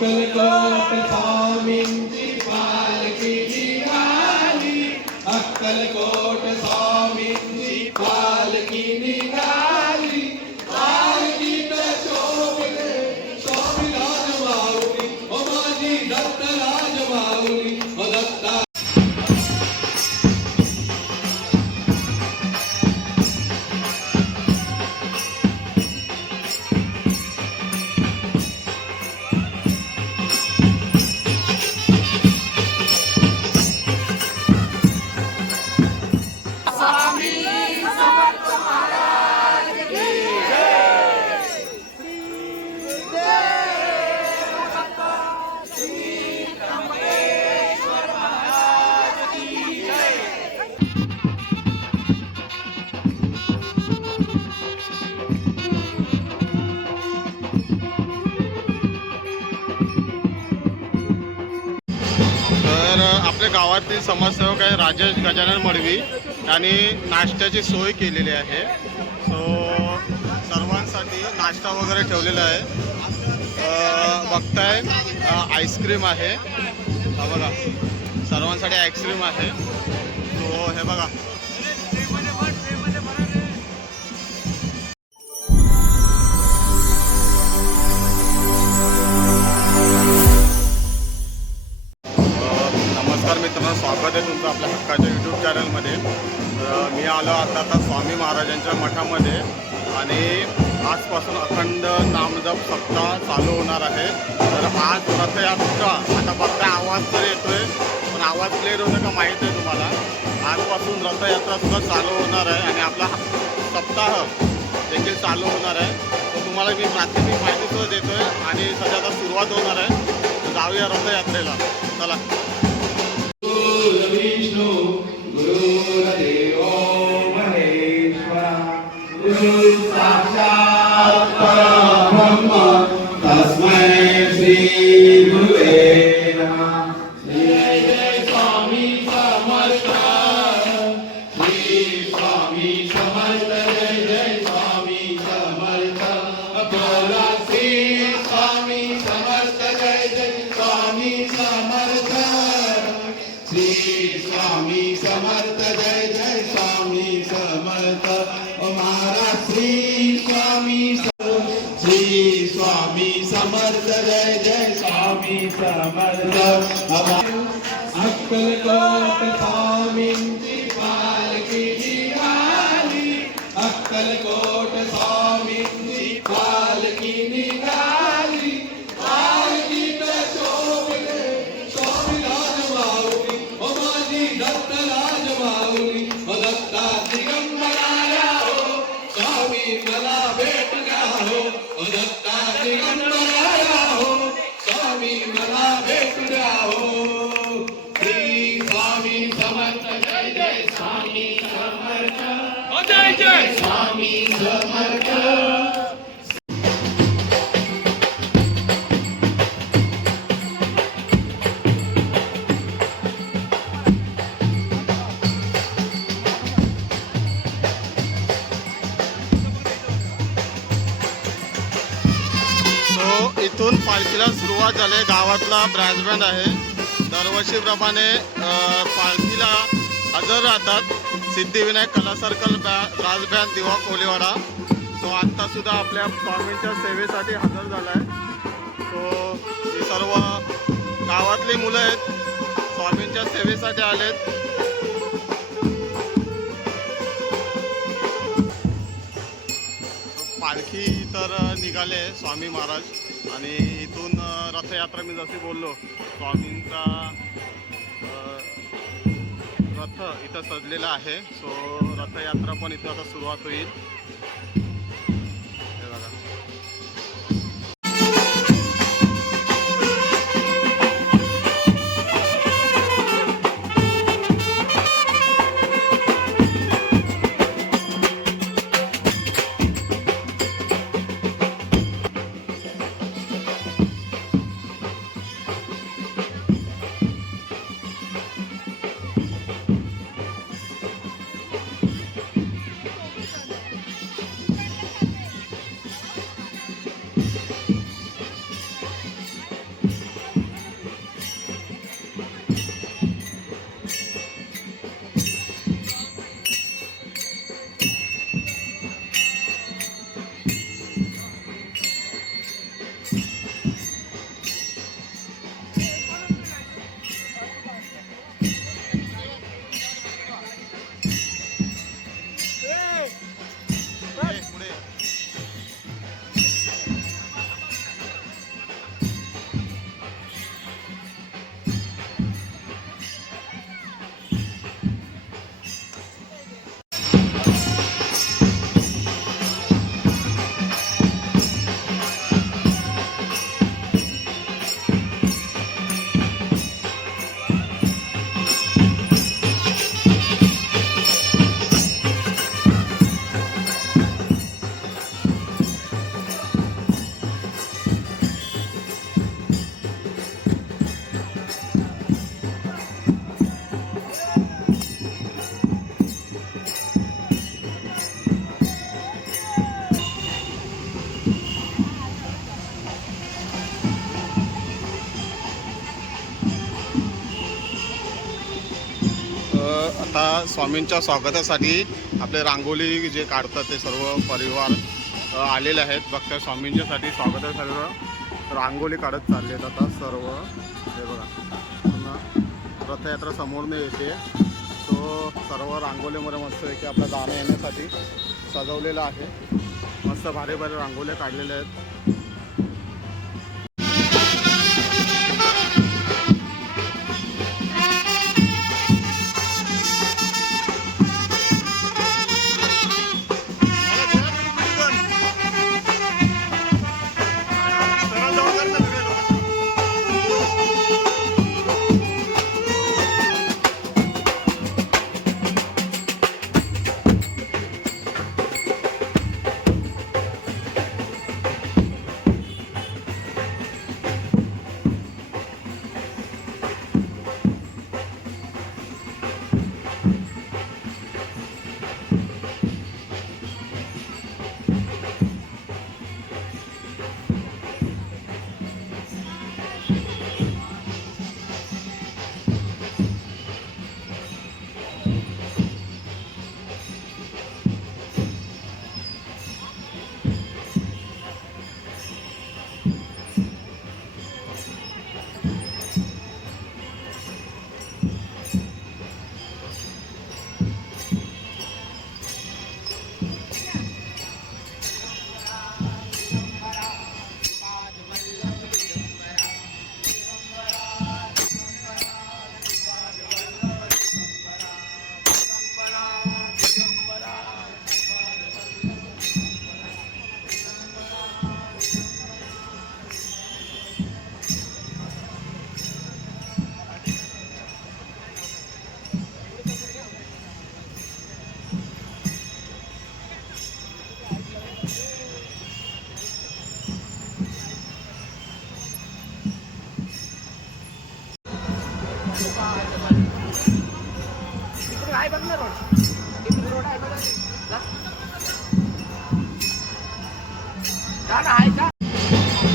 अक्कलकोट स्वामींची पालखी निघाली, अक्कलकोट स्वामींची पालखी निघाली, पालखीत शोभले स्वामीराज माऊली, ओ माझी दत्तराज माऊली, ओ दत्ता. आपल्या गावातील समाजसेवक आहे राजेश गजानन मडवी यांनी नाश्त्याची सोय केलेली आहे. सो सर्वांसाठी नाश्ता वगैरे ठेवलेला आहे. बघताय आईस्क्रीम आहे, हा बघा सर्वांसाठी आईस्क्रीम आहे. सो हे बघा मित्रांनो, स्वागत आहे तुमचं आपल्या हक्काच्या यूट्यूब चॅनलमध्ये. मी आलो आता स्वामी महाराजांच्या मठामध्ये आणि आजपासून अखंड नामजप सप्ताह चालू होणार आहे. तर आज रथयात्रा, आता फक्त आवाज तर येतोय पण आवाज क्लिअर होतं का माहीत आहे तुम्हाला. आजपासून रथयात्रा सुद्धा चालू होणार आहे आणि आपला सप्ताह देखील चालू होणार आहे. तर तुम्हाला मी प्राथमिक माहिती सुद्धा देतोय आणि सध्या आता सुरुवात होणार आहे. तर जाऊया रथयात्रेला, चला. विष्णु गुरुदेवो महेश्वरा, गुरु साक्षात् परब्रह्म तस्मै श्री गुरुवे नमः. जय जय स्वामी समर्थ, श्री स्वामी समर्थ, जय जय स्वामी समर्थ, बोला श्री स्वामी समर्थ, जय जय स्वामी समर्थ, श्री स्वामी समर्थ, जय जय स्वामी समर्थ. ओ महाराज श्री स्वामी समर्थ, जय जय स्वामी समर्थ. अक्कलकोट स्वामींची पालखी निघाली, अक्कलकोट स्वामींची पालखी निघाली, पालखीत शोभले स्वामीराज माऊली, ओ माझी दत्तराज माऊली, ओ दत्ता दिगंबराया हो, स्वामी मला भेट द्या हो, ओ दत्ता दिगंबराया हो, स्वामी मला भेट द्या हो. श्री स्वामी समर्थ, जय जय स्वामी समर्थ, जय जय स्वामी समर्थ. इथून पालखीला सुरुवात झाली. गावातला ब्रास बँड आहे. दरवर्षीप्रमाणे पालखीला हजर राहतात सिद्धिविनायक कला सर्कल ब्रास बँड दिवा कोलीवाडा. तो आत्तासुद्धा आपल्या स्वामींच्या सेवेसाठी हजर झाला आहे. तो ही सर्व गावातली मुलं आहेत, स्वामींच्या सेवेसाठी आलेत. पालखी तर निघाले स्वामी महाराज आणि इथून रथयात्रा, मी जशी बोललो स्वामींचा रथ इथं सजलेला आहे. सो रथयात्रा पण इथं आता सुरुवात होईल. आता स्वामींच्या स्वागतासाठी आपले रांगोली जे काढतात ते सर्व परिवार आलेले आहेत. बघता स्वामींच्यासाठी स्वागतासाठी रांगोली काढत चालले आहेत आता सर्व. हे बघा पुन्हा रथयात्रा समोरने येते, तो सर्व रांगोलीमध्ये मस्त आहे की आपल्या जाण्या येण्यासाठी सजवलेला आहे. मस्त भारी भारी रांगोल्या काढलेल्या आहेत.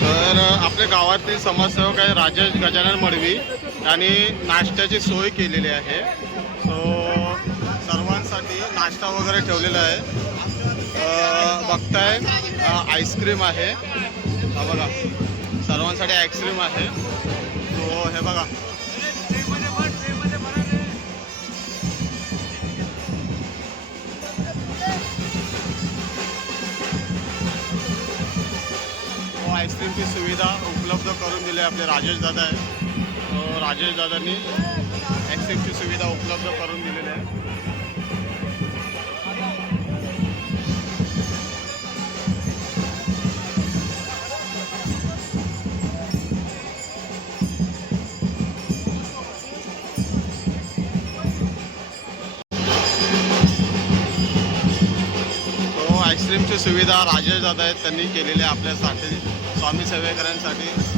तर आपल्या गावातील समाजसेवक आहे राजेश गजानन मडवी यांनी नाश्त्याची सोय केलेली आहे. सो सर्वांसाठी नाश्ता वगैरे ठेवलेला आहे. बघताय आईस्क्रीम आहे. हा बघा सर्वांसाठी आईस्क्रीम आहे. सो हे बघा आईस्क्रीमची सुविधा उपलब्ध करून दिली आहे आपले राजेश दादा आहे. राजेश दादांनी आईस्क्रीमची सुविधा उपलब्ध करून दिलेली आहे. आईस्क्रीमची सुविधा राजेश दादा आहेत त्यांनी केलेली आहे आपल्यासाठी, स्वामी सेवेकरांसाठी.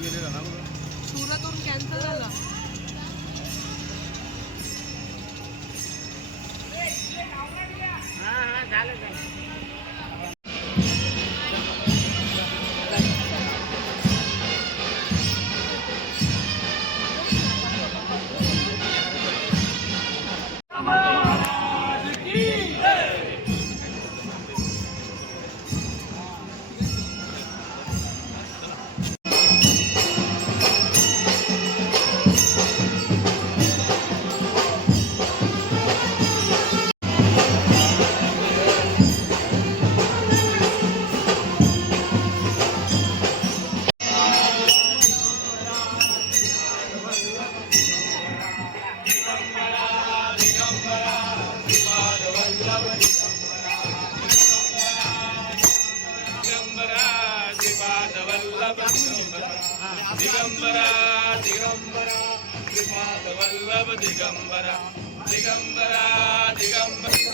गेलेला ना सुरतवरून कॅन्सल झाला. दिगंबरा दिगंबरा श्रीपाद वल्लभ दिगंबरा दिगंबरा दिगंबरा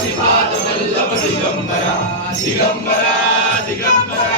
श्रीपाद वल्लभ दिगंबरा दिगंबरा दिगंबरा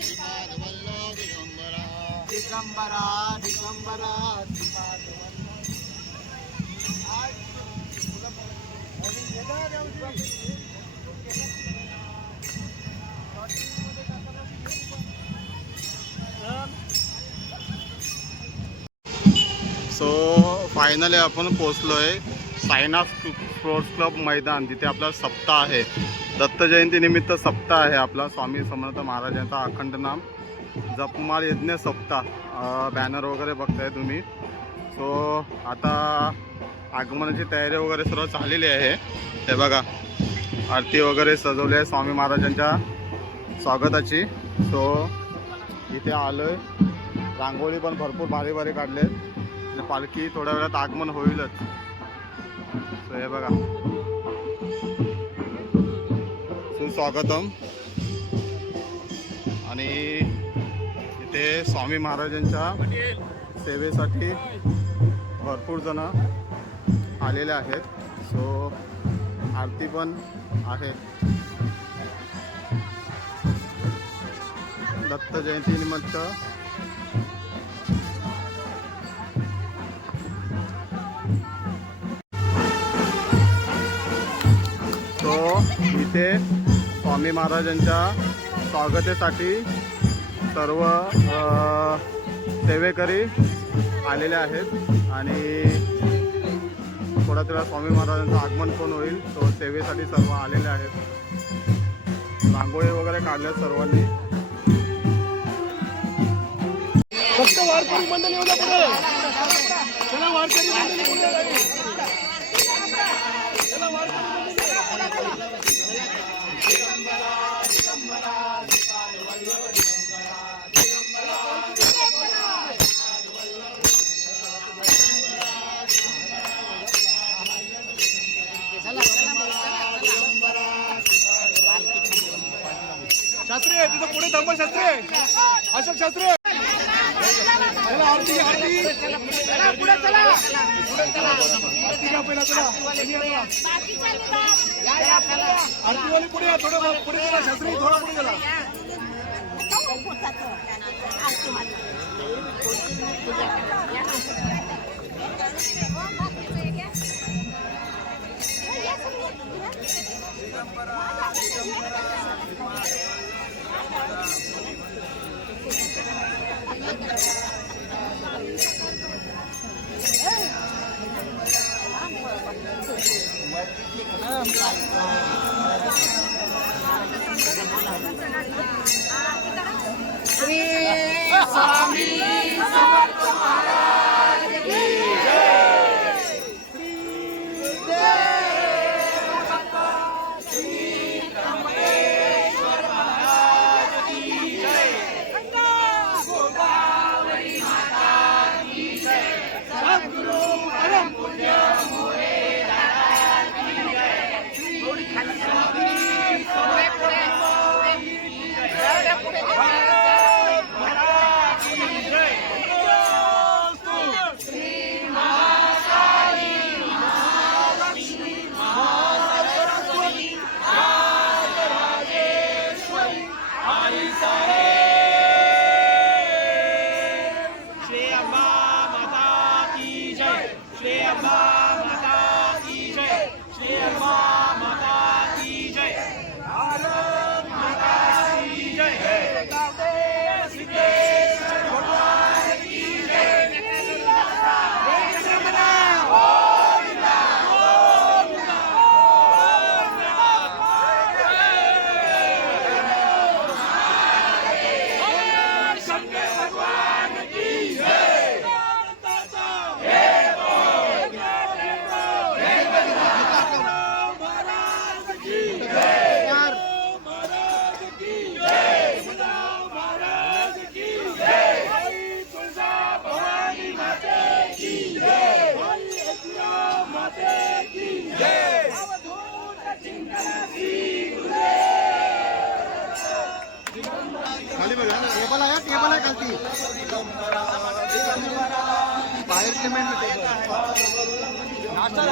श्रीपाद वल्लभ दिगंबरा दिगंबरा सो फायनली आपण पोचलो आहे साईनाथ स्पोर्ट्स क्लब मैदान. तिथे आपला सप्ताह आहे, दत्त जयंतीनिमित्त सप्ताह आहे आपला. स्वामी समर्थ महाराजांचा अखंड नाम जपमाळ यज्ञ सप्ताह बॅनर वगैरे बघताय तुम्ही. सो आता आगमनाची तयारी वगैरे सर्व झालेली आहे. हे बघा आरती वगैरे सजवली आहे स्वामी महाराजांच्या स्वागताची. सो इथे आलोय. रांगोळी पण भरपूर भारी भारी काढलेत आणि पालखी थोड्या वेळात आगमन होईलच. सो हे बघा, सुस्वागतम. आणि इथे स्वामी महाराजांच्या सेवेसाठी भरपूर जण आलेले आहेत. सो आरती पण आहे. दत्त जयंतीनिमित्त तो इथे स्वामी महाराजांच्या स्वागतासाठी सर्व सेवेकरी आलेले आहेत आणि थोड्या वेळा स्वामी महाराजांचं आगमन पण होईल. तो सेवेसाठी सर्व आलेले आहेत. रांगोळी वगैरे काढल्यात सर्वांनी. फक्त वारकरी मंडळी होता पुढे. चला वारकरी मंडळी पुढे लागली. चला वारकरी शास्त्री तिथं पुढे थांबा. शास्त्री अशोक शास्त्री. चला आरती आरती पुढे चला. आरती का पहिला चला. आरतीवाली पुढे या. थोडं पुढे चला. शास्त्री थोडं पुढे चला. श्री स्वामी समर्थ महाराज की जय. श्री त्र्यंबकेश्वर महाराज की जय. गोदावरी माता की जय. सद्गुरु परम पूज्य मोरे दादा की जय. थोडी खाली पुढे पुढे खाली बघा. टेबल आहे. टेबल आहे खालती. बाहेर पेमेंट नाश्ता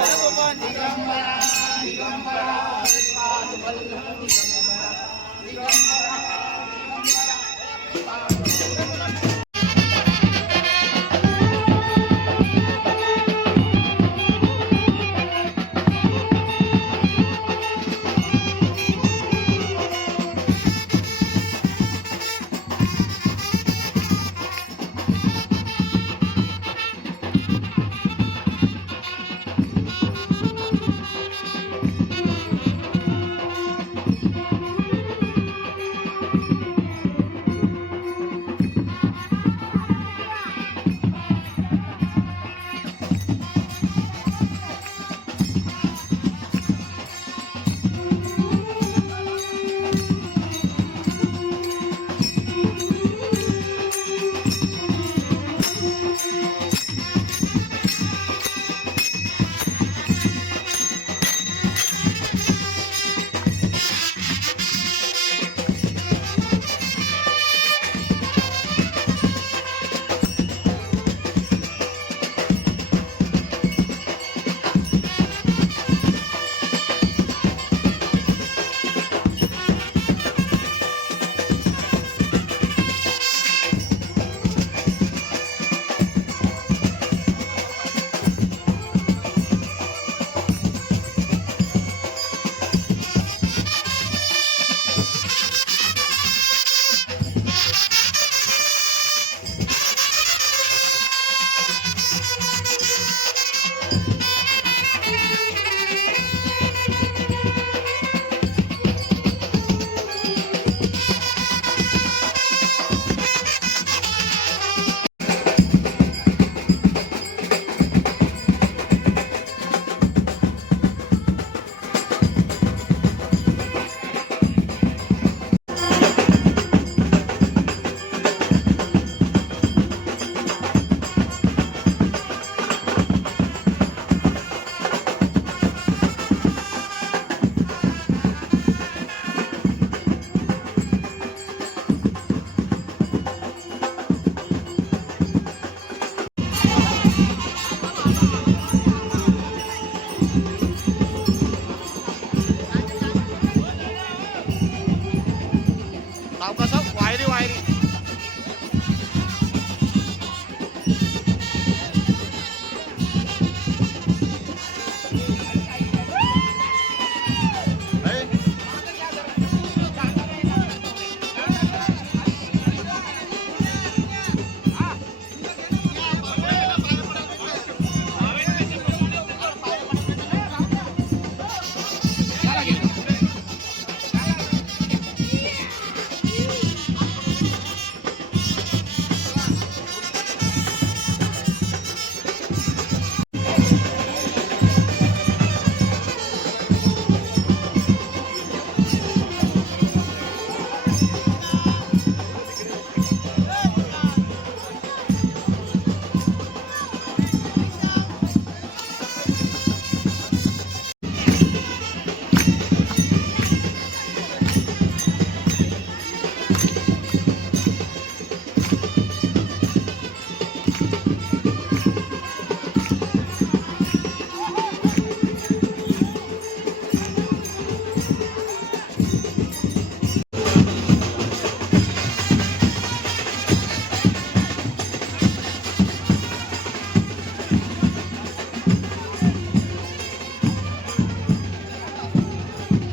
धन्यवाद.